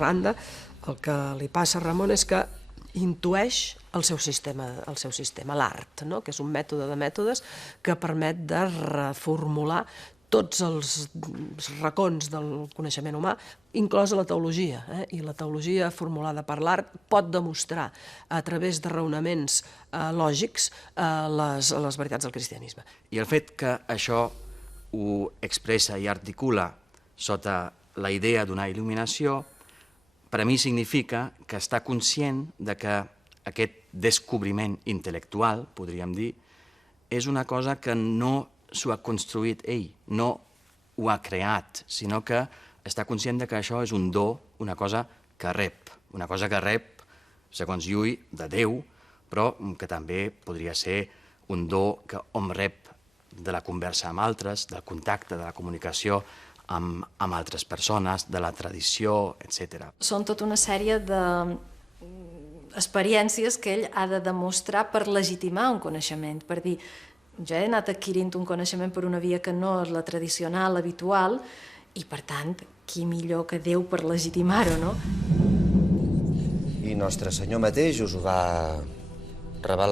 Randa, el que li passa a Ramon és que intueix el seu sistema, l'art, que és un mètode de mètodes que permet de reformular tots els racons del coneixement humà, inclosa la teologia, i la teologia formulada per l'art pot demostrar a través de raonaments lògics les veritats del cristianisme. I el fet que això ho expressa i articula sota la idea d'una il·luminació, per a mi significa que està conscient de que aquest descobriment intel·lectual, podríem dir, és una cosa que no s'ho ha construït ell, no ho ha creat, sinó que està conscient de que això és un do, una cosa que rep, segons Llull, de Déu, però que també podria ser un do que hom rep de la conversa amb altres, del contacte, de la comunicació amb altres persones, de la tradició, etc. Són tota una sèrie d'experiències que ell ha de demostrar per legitimar un coneixement, per dir, jo he anat adquirint un coneixement per una via que no és la tradicional, habitual, i per tant, qui millor que Déu per legitimar-ho, no? I Nostre Senyor mateix us ho va revelar.